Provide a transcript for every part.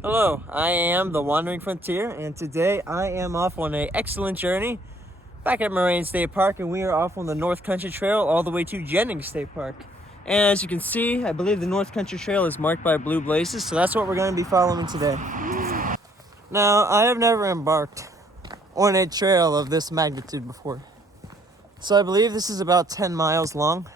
Hello, I am the Wandering Frontier, and today I am off on an excellent journey back at Moraine State Park, and we are off on the North Country Trail all the way to Jennings State Park. And as you can see, I believe the North Country Trail is marked by blue blazes, so that's what we're going to be following today. Now, I have never embarked on a trail of this magnitude before, so I believe this is about 10 miles long,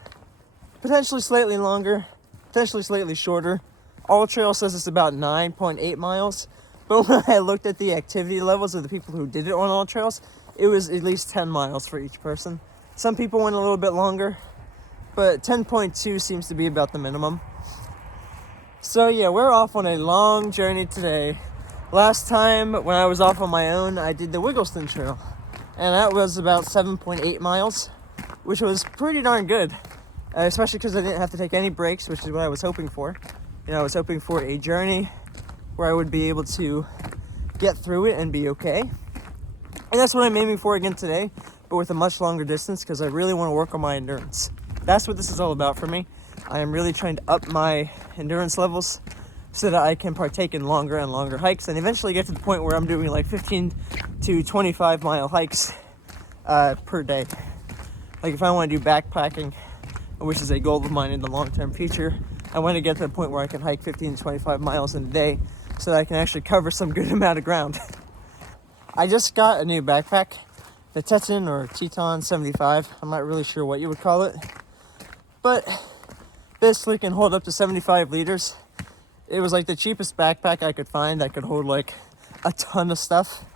potentially slightly longer, potentially slightly shorter. All Trail says it's about 9.8 miles, but when I looked at the activity levels of the people who did it on All Trails, it was at least 10 miles for each person. Some people went a little bit longer, but 10.2 seems to be about the minimum. So yeah, we're off on a long journey today. Last time when I was off on my own, I did the Wiggleston Trail, and that was about 7.8 miles, which was pretty darn good, especially because I didn't have to take any breaks, which is what I was hoping for. I was hoping for a journey where I would be able to get through it and be okay. And that's what I'm aiming for again today, but with a much longer distance, because I really want to work on my endurance. That's what this is all about for me. I am really trying to up my endurance levels so that I can partake in longer and longer hikes and eventually get to the point where I'm doing like 15 to 25 mile hikes per day. Like if I want to do backpacking, which is a goal of mine in the long-term future, I want to get to the point where I can hike 15 to 25 miles in a day so that I can actually cover some good amount of ground. I just got a new backpack, the Teton or Teton 75. I'm not really sure what you would call it, but basically can hold up to 75 liters. It was like the cheapest backpack I could find that could hold like a ton of stuff.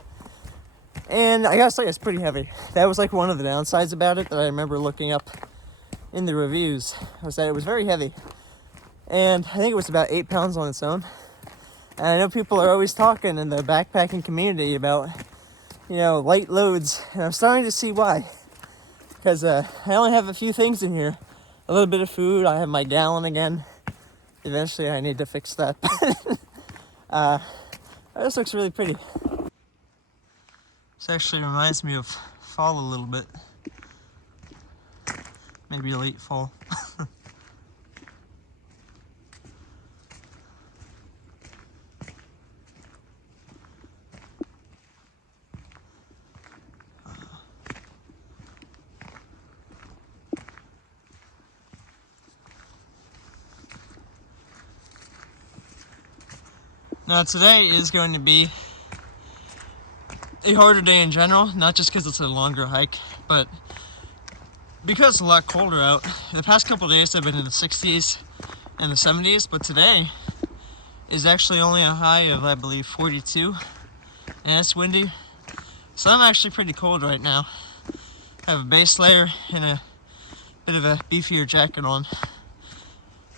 And I gotta say, it's pretty heavy. That was like one of the downsides about it that I remember looking up in the reviews, was that it was very heavy. And I think it was about 8 pounds on its own. And I know people are always talking in the backpacking community about, light loads. And I'm starting to see why. Because I only have a few things in here. A little bit of food. I have my gallon again. Eventually I need to fix that. This looks really pretty. This actually reminds me of fall a little bit. Maybe late fall. Now today is going to be a harder day in general, not just because it's a longer hike, but because it's a lot colder out. The past couple days I've been in the 60s and the 70s, but today is actually only a high of, I believe, 42, and it's windy. So I'm actually pretty cold right now. I have a base layer and a bit of a beefier jacket on,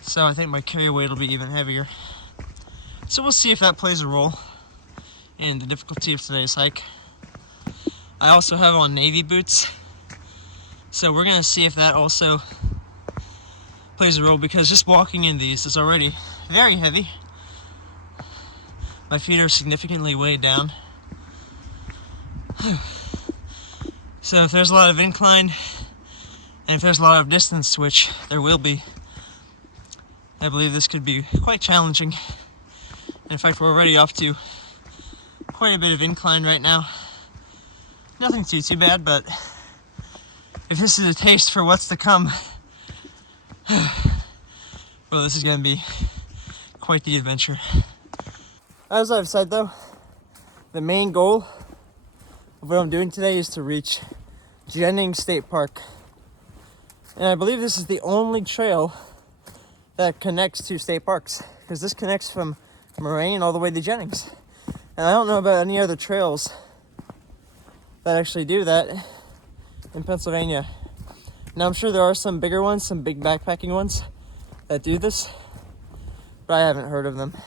so I think my carry weight will be even heavier. So we'll see if that plays a role in the difficulty of today's hike. I also have on navy boots, so we're gonna see if that also plays a role, because just walking in these is already very heavy. My feet are significantly weighed down. So if there's a lot of incline, and if there's a lot of distance, which there will be, I believe this could be quite challenging. In fact, we're already off to quite a bit of incline right now. Nothing too bad, but if this is a taste for what's to come, well, this is going to be quite the adventure. As I've said though, the main goal of what I'm doing today is to reach Jennings State Park. And I believe this is the only trail that connects two state parks, because this connects from Moraine all the way to Jennings. And I don't know about any other trails that actually do that in Pennsylvania. Now I'm sure there are some bigger ones, some big backpacking ones that do this, but I haven't heard of them.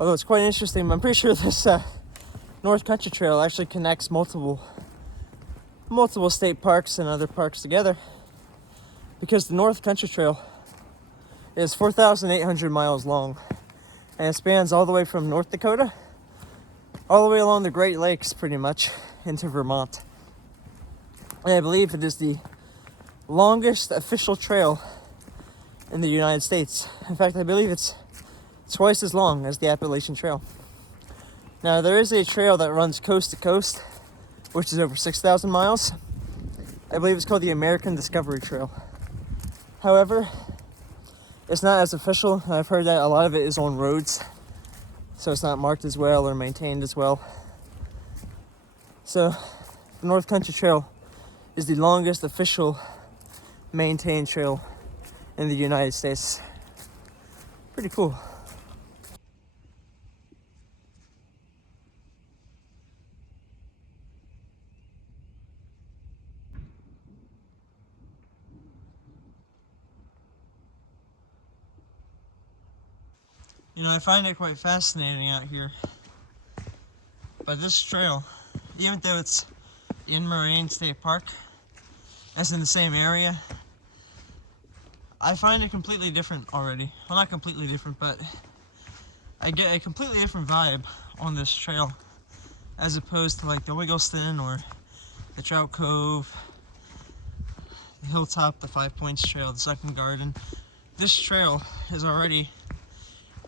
Although it's quite interesting, I'm pretty sure this North Country Trail actually connects multiple state parks and other parks together, because the North Country Trail is 4,800 miles long. And it spans all the way from North Dakota, all the way along the Great Lakes, pretty much, into Vermont. And I believe it is the longest official trail in the United States. In fact, I believe it's twice as long as the Appalachian Trail. Now, there is a trail that runs coast to coast, which is over 6,000 miles. I believe it's called the American Discovery Trail. However, it's not as official. I've heard that a lot of it is on roads, so it's not marked as well or maintained as well. So, the North Country Trail is the longest official maintained trail in the United States. Pretty cool. You know, I find it quite fascinating out here. But this trail, even though it's in Moraine State Park, as in the same area, I find it completely different already. Well, not completely different, but I get a completely different vibe on this trail as opposed to like the Wiggleston or the Trout Cove, the Hilltop, the Five Points Trail, the Second Garden. This trail is already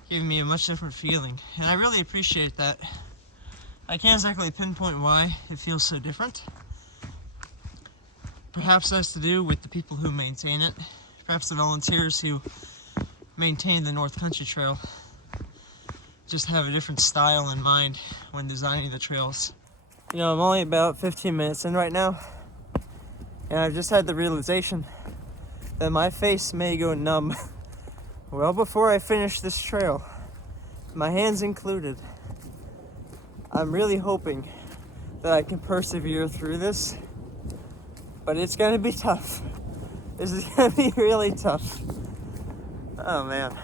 giving me a much different feeling, and I really appreciate that. I can't exactly pinpoint why it feels so different. Perhaps that's to do with the people who maintain it. Perhaps the volunteers who maintain the North Country Trail just have a different style in mind when designing the trails. You know, I'm only about 15 minutes in right now, and I've just had the realization that my face may go numb well before I finish this trail, my hands included. I'm really hoping that I can persevere through this, but it's gonna be tough. This is gonna be really tough. Oh man.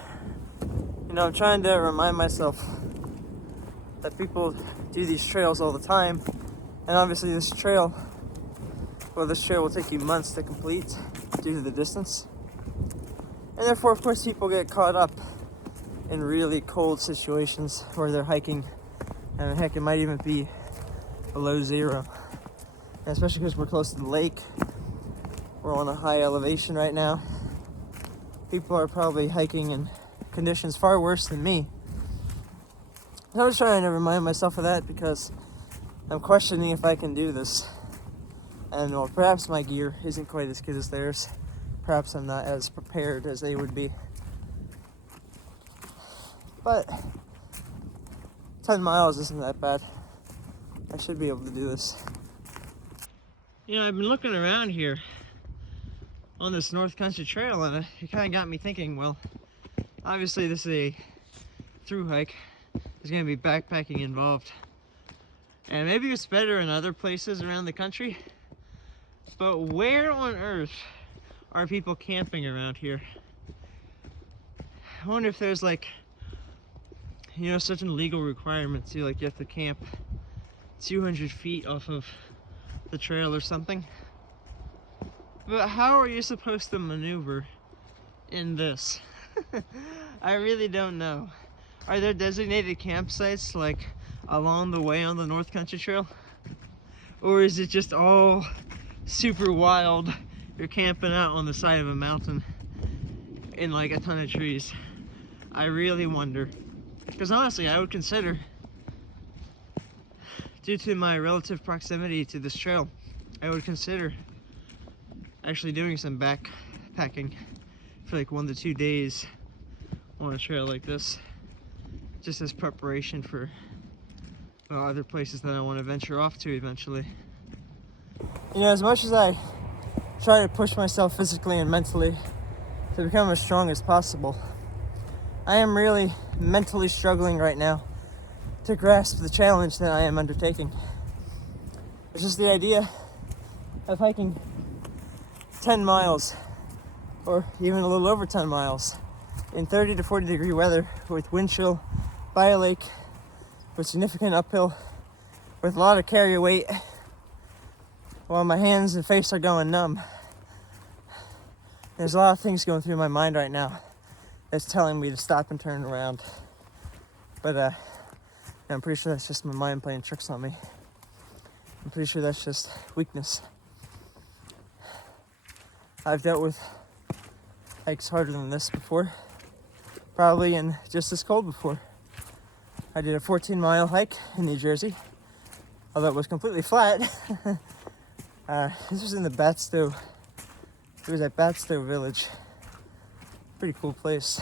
You know, I'm trying to remind myself that people do these trails all the time, and obviously this trail will take you months to complete due to the distance. And therefore, of course, people get caught up in really cold situations where they're hiking, and heck, it might even be below zero. And especially because we're close to the lake, we're on a high elevation right now. People are probably hiking in conditions far worse than me. And I was trying to remind myself of that because I'm questioning if I can do this. And well, perhaps my gear isn't quite as good as theirs. Perhaps I'm not as prepared as they would be. But 10 miles isn't that bad. I should be able to do this. You know, I've been looking around here on this North Country Trail, and it kind of got me thinking, well, obviously this is a through hike. There's going to be backpacking involved. And maybe it's better in other places around the country. But where on earth are people camping around here? I wonder if there's like, you know, certain legal requirements. You like you have to camp 200 feet off of the trail or something. But how are you supposed to maneuver in this? I really don't know. Are there designated campsites like along the way on the North Country Trail? Or is it just all super wild? You're camping out on the side of a mountain in like a ton of trees. I really wonder. Because honestly, I would consider, due to my relative proximity to this trail, I would consider actually doing some backpacking for like 1 to 2 days on a trail like this, just as preparation for other places that I want to venture off to eventually. You know, as much as I try to push myself physically and mentally to become as strong as possible, I am really mentally struggling right now to grasp the challenge that I am undertaking. It's just the idea of hiking 10 miles, or even a little over 10 miles, in 30 to 40 degree weather with wind chill by a lake, with significant uphill, with a lot of carry weight, while my hands and face are going numb. There's a lot of things going through my mind right now that's telling me to stop and turn around. But I'm pretty sure that's just my mind playing tricks on me. I'm pretty sure that's just weakness. I've dealt with hikes harder than this before, probably in just as cold before. I did a 14-mile hike in New Jersey, although it was completely flat. This was in the Batstow. It was at Batstow Village. Pretty cool place.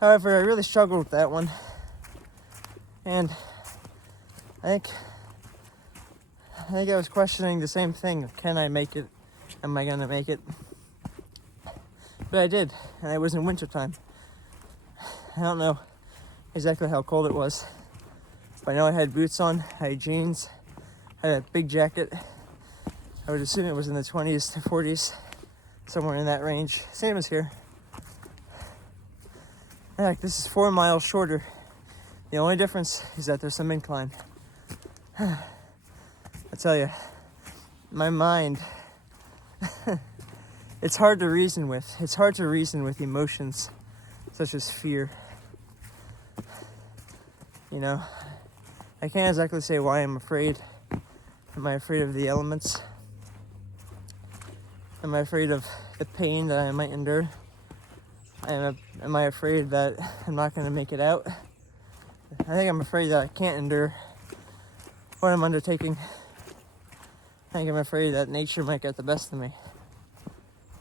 However, I really struggled with that one. And I think I was questioning the same thing. Can I make it? Am I gonna make it? But I did, and it was in wintertime. I don't know exactly how cold it was, but I know I had boots on, I had jeans, I had a big jacket. I would assume it was in the 20s to 40s, somewhere in that range. Same as here. In fact, this is 4 miles shorter. The only difference is that there's some incline. I tell you, my mind, it's hard to reason with. It's hard to reason with emotions such as fear. You know, I can't exactly say why I'm afraid. Am I afraid of the elements? Am I afraid of the pain that I might endure? Am I afraid that I'm not going to make it out? I think I'm afraid that I can't endure what I'm undertaking. I think I'm afraid that nature might get the best of me.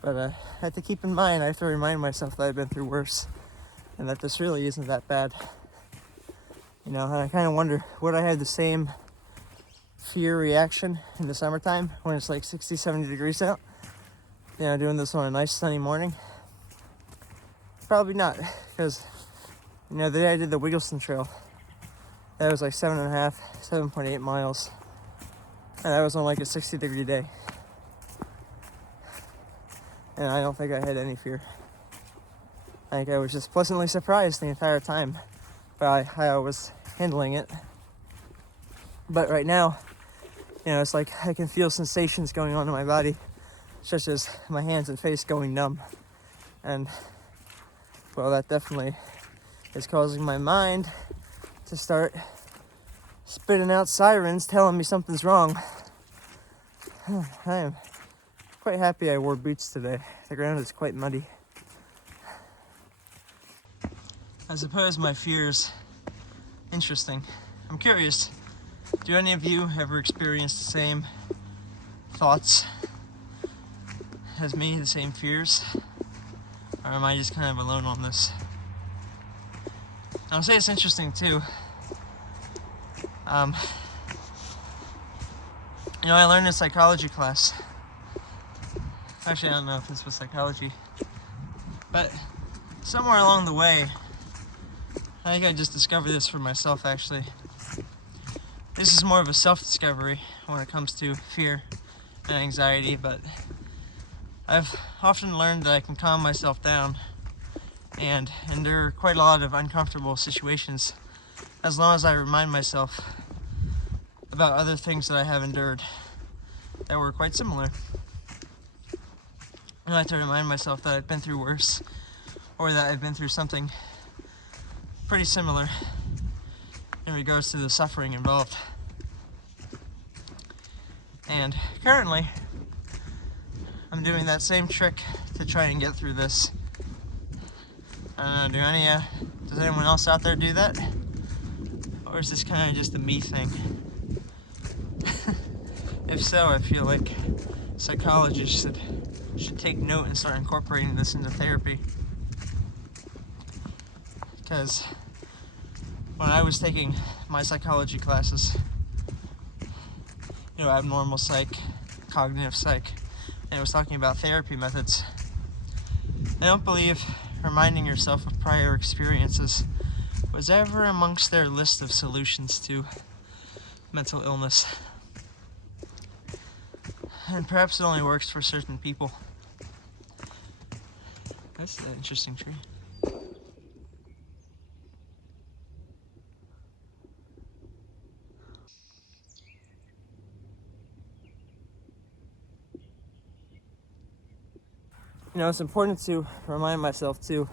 But I have to keep in mind, I have to remind myself that I've been through worse and that this really isn't that bad. You know, and I kind of wonder, would I have the same fear reaction in the summertime when it's like 60, 70 degrees out? You know, doing this on a nice sunny morning? Probably not, because, you know, the day I did the Wiggleston Trail, that was like 7.8 miles, and that was on like a 60-degree day. And I don't think I had any fear. I think I was just pleasantly surprised the entire time by how I was handling it. But right now, you know, it's like I can feel sensations going on in my body, such as my hands and face going numb. And, well, that definitely is causing my mind to start spitting out sirens telling me something's wrong. I am quite happy I wore boots today. The ground is quite muddy. I suppose my fear's interesting. I'm curious, do any of you ever experience the same thoughts as me, the same fears? Or am I just kind of alone on this? I'll say it's interesting too. You know, I learned in psychology class. Actually, I don't know if this was psychology, but somewhere along the way, I think I just discovered this for myself, actually. This is more of a self-discovery when it comes to fear and anxiety, but I've often learned that I can calm myself down and endure quite a lot of uncomfortable situations as long as I remind myself about other things that I have endured that were quite similar. I like to remind myself that I've been through worse, or that I've been through something pretty similar in regards to the suffering involved. And currently, I'm doing that same trick to try and get through this. I don't know, does anyone else out there do that? Or is this kind of just a me thing? If so, I feel like psychologists should take note and start incorporating this into therapy. Because when I was taking my psychology classes, you know, abnormal psych, cognitive psych, and it was talking about therapy methods, I don't believe reminding yourself of prior experiences was ever amongst their list of solutions to mental illness. And perhaps it only works for certain people. That's an interesting tree. You know, it's important to remind myself too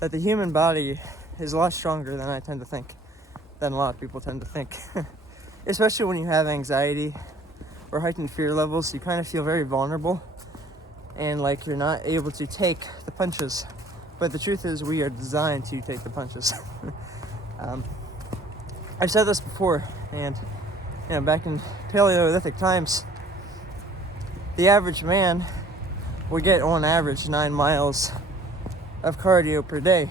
that the human body is a lot stronger than I tend to think, than a lot of people tend to think. Especially when you have anxiety or heightened fear levels, you kind of feel very vulnerable and like you're not able to take the punches But the truth is, we are designed to take the punches. um, I've said this before, and back in Paleolithic times, the average man would get on average 9 miles of cardio per day,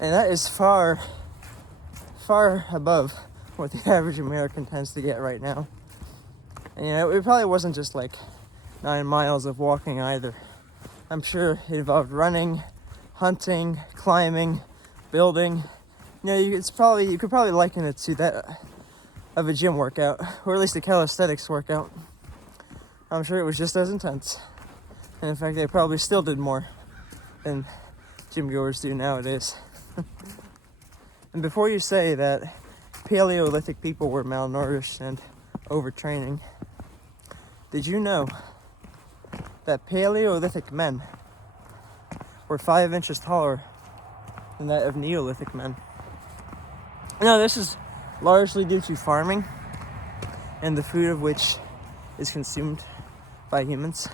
and that is far above what the average American tends to get right now. And it probably wasn't just like 9 miles of walking either. I'm sure it involved running, hunting, climbing, building. You could probably liken it to that of a gym workout, or at least a calisthenics workout. I'm sure it was just as intense. And in fact, they probably still did more than gym goers do nowadays. And before you say that Paleolithic people were malnourished and overtraining, did you know that Paleolithic men were 5 inches taller than that of Neolithic men? Now, this is largely due to farming and the food of which is consumed by humans.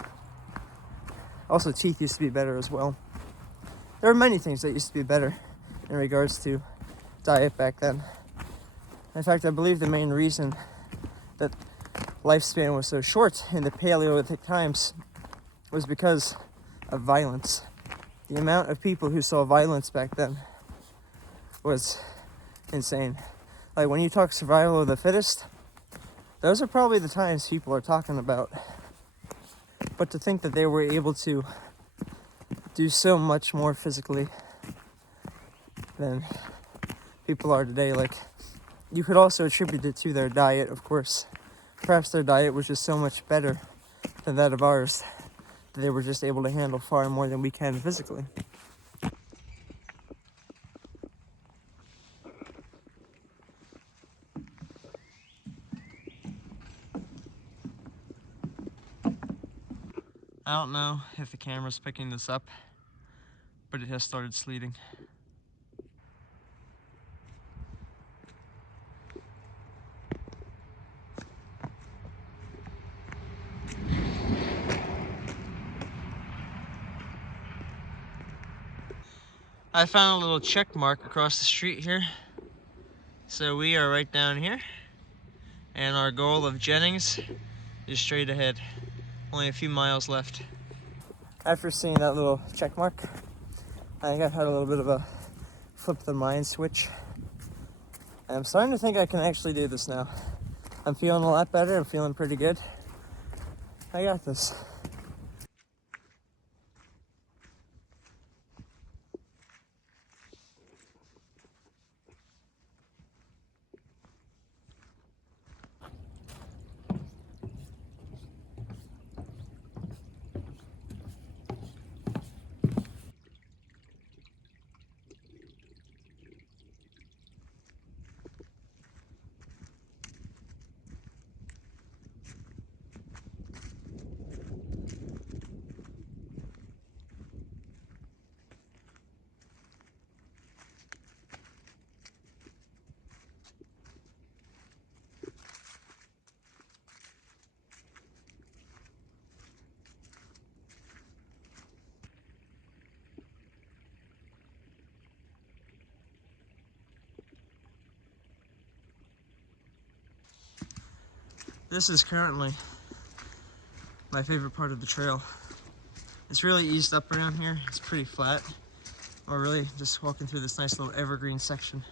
Also, teeth used to be better as well. There were many things that used to be better in regards to diet back then. In fact, I believe the main reason that lifespan was so short in the Paleolithic times was because of violence. The amount of people who saw violence back then was insane. Like, when you talk survival of the fittest, those are probably the times people are talking about. But to think that they were able to do so much more physically than people are today, like, you could also attribute it to their diet, of course. Perhaps their diet was just so much better than that of ours that they were just able to handle far more than we can physically. I don't know if the camera's picking this up, but it has started sleeting. I found a little check mark across the street here. So we are right down here, and our goal of Jennings is straight ahead. Only a few miles left. After seeing that little check mark, I think I've had a little bit of a flip the mind switch. And I'm starting to think I can actually do this now. I'm feeling a lot better. I'm feeling pretty good. I got this. This is currently my favorite part of the trail. It's really eased up around here. It's pretty flat. We're really just walking through this nice little evergreen section.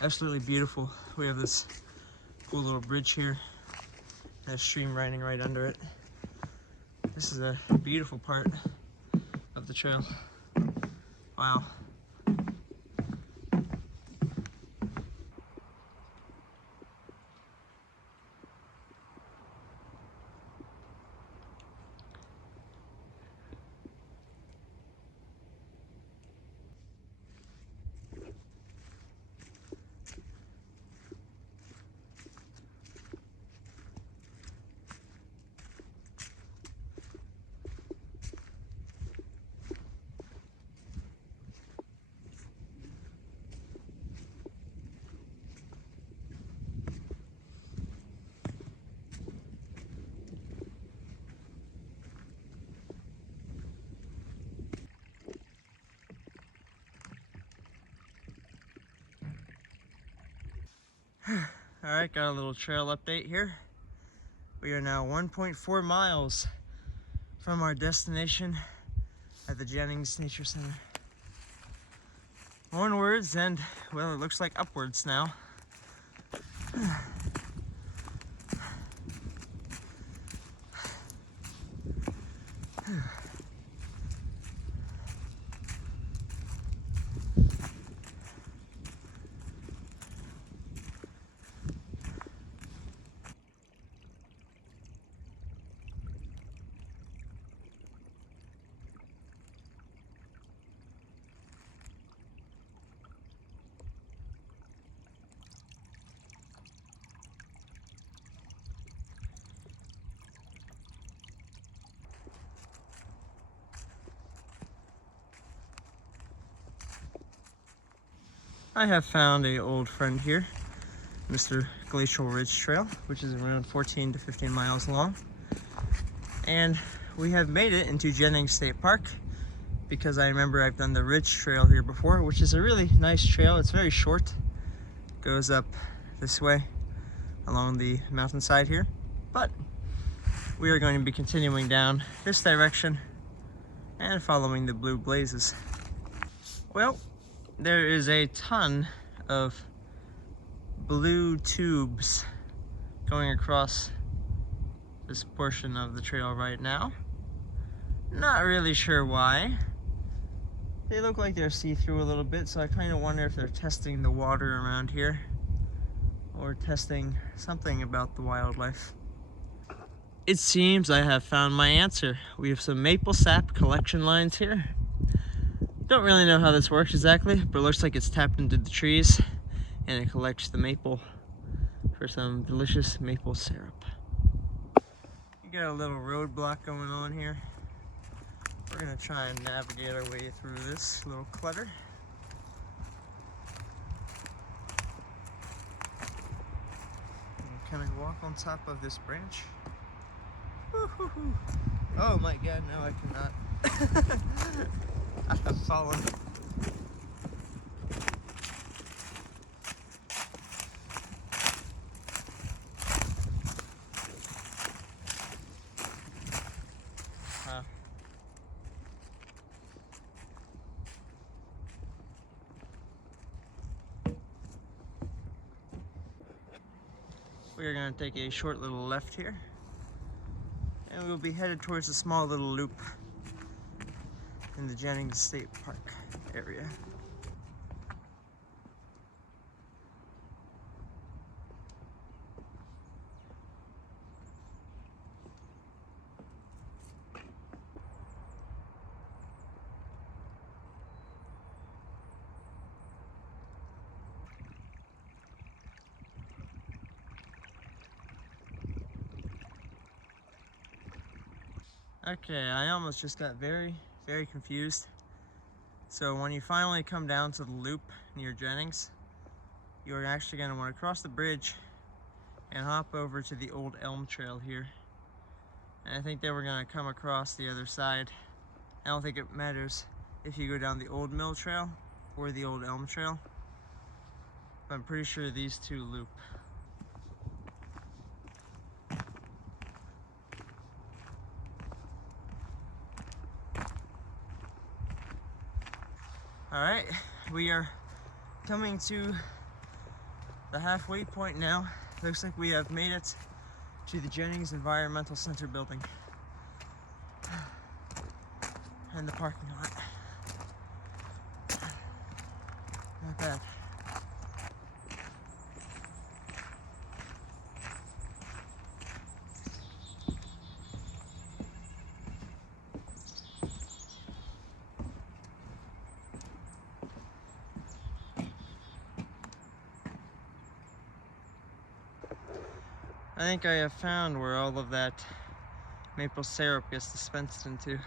Absolutely beautiful. We have this cool little bridge here, and a stream running right under it. This is a beautiful part of the trail. Wow. Alright, got a little trail update here. We are now 1.4 miles from our destination at the Jennings Nature Center. Onwards and, well, it looks like upwards now. I have found an old friend here, Mr. Glacial Ridge Trail, which is around 14 to 15 miles long. And we have made it into Jennings State Park because I remember I've done the Ridge Trail here before, which is a really nice trail. It's very short, goes up this way along the mountainside here. But we are going to be continuing down this direction and following the blue blazes. Well, there is a ton of blue tubes going across this portion of the trail right now. Not really sure why. They look like they're see-through a little bit, so I kind of wonder if they're testing the water around here or testing something about the wildlife. It seems I have found my answer. We have some maple sap collection lines here. Don't really know how this works exactly, but it looks like it's tapped into the trees and it collects the maple for some delicious maple syrup. You got a little roadblock going on here. We're gonna try and navigate our way through this little clutter. And kind of walk on top of this branch. Woo-hoo-hoo. Oh my god, now I cannot. I have fallen. We are going to take a short little left here, and we'll be headed towards a small little loop in the Jennings State Park area. Okay, I almost just got very confused. So when you finally come down to the loop near Jennings, you're actually going to want to cross the bridge and hop over to the old elm trail here. And I think then we're going to come across the other side. I don't think it matters if you go down the old mill trail or the old elm trail. I'm pretty sure these two loop. Alright, we are coming to the halfway point now. Looks like we have made it to the Jennings Environmental Center building and the parking lot. Not bad. I think I have found where all of that maple syrup gets dispensed into.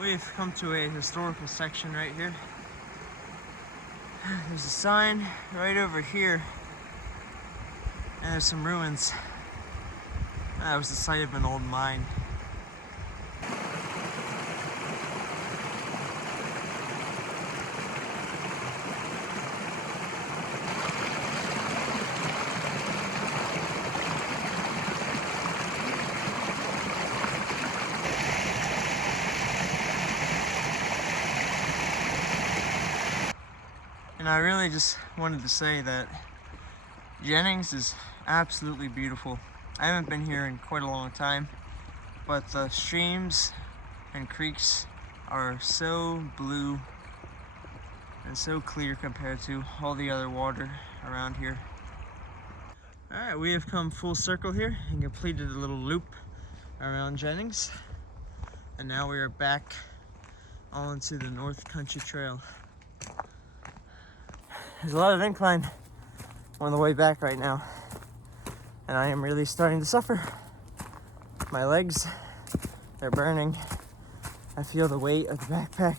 We've come to a historical section right here. There's a sign right over here, and there's some ruins. That was the site of an old mine. And I really just wanted to say that Jennings is absolutely beautiful. I haven't been here in quite a long time, but the streams and creeks are so blue and so clear compared to all the other water around here. Alright, we have come full circle here and completed a little loop around Jennings. And now we are back onto the North Country Trail. There's a lot of incline on the way back right now, and I am really starting to suffer. My legs, they're burning. I feel the weight of the backpack.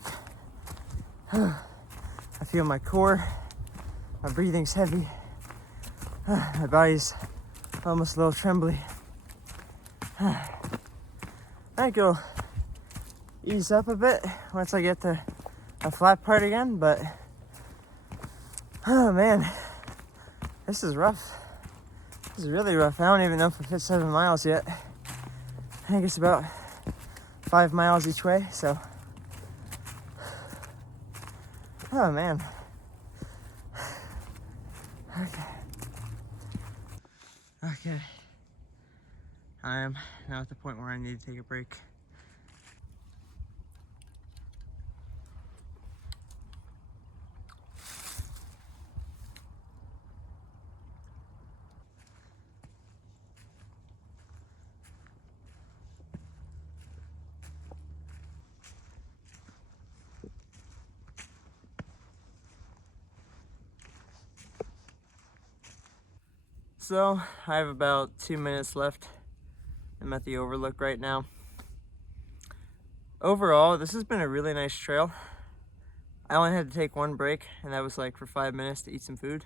I feel my core. My breathing's heavy. My body's almost a little trembly. I think it'll ease up a bit once I get to a flat part again, but oh man, this is rough. This is really rough. I don't even know if I've hit 7 miles yet. I think it's about 5 miles each way, so. Oh man. Okay. I am now at the point where I need to take a break. So I have about 2 minutes left. I'm at the overlook right now. Overall, this has been a really nice trail. I only had to take one break, and that was like for 5 minutes to eat some food.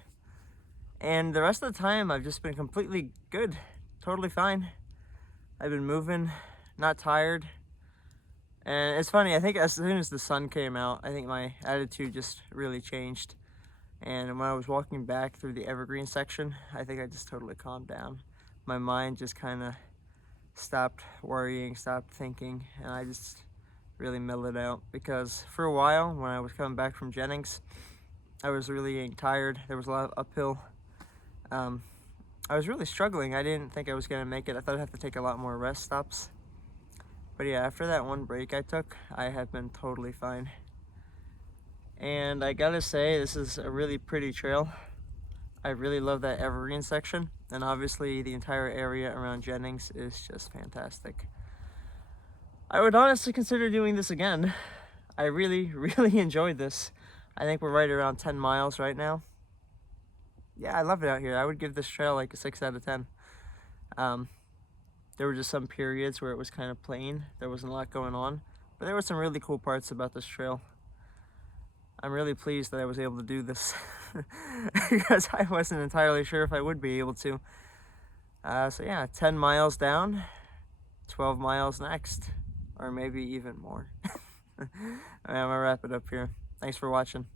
And the rest of the time, I've just been completely good, totally fine. I've been moving, not tired. And it's funny, I think as soon as the sun came out, I think my attitude just really changed. And when I was walking back through the evergreen section, I think I just totally calmed down. My mind just kind of stopped worrying, stopped thinking, and I just really mellowed out. Because for a while, when I was coming back from Jennings, I was really getting tired. There was a lot of uphill. I was really struggling. I didn't think I was gonna make it. I thought I'd have to take a lot more rest stops. But yeah, after that one break I took, I have been totally fine. And I gotta say, this is a really pretty trail. I really love that evergreen section, and obviously the entire area around Jennings is just fantastic. I would honestly consider doing this again. I really enjoyed this. I think we're right around 10 miles right now. Yeah, I love it out here. I would give this trail like a 6 out of 10. There were just some periods where it was kind of plain. There wasn't a lot going on, but there were some really cool parts about this trail. I'm really pleased that I was able to do this because I wasn't entirely sure if I would be able to. So yeah, 10 miles down, 12 miles next, or maybe even more. All right, I'm gonna wrap it up here. Thanks for watching.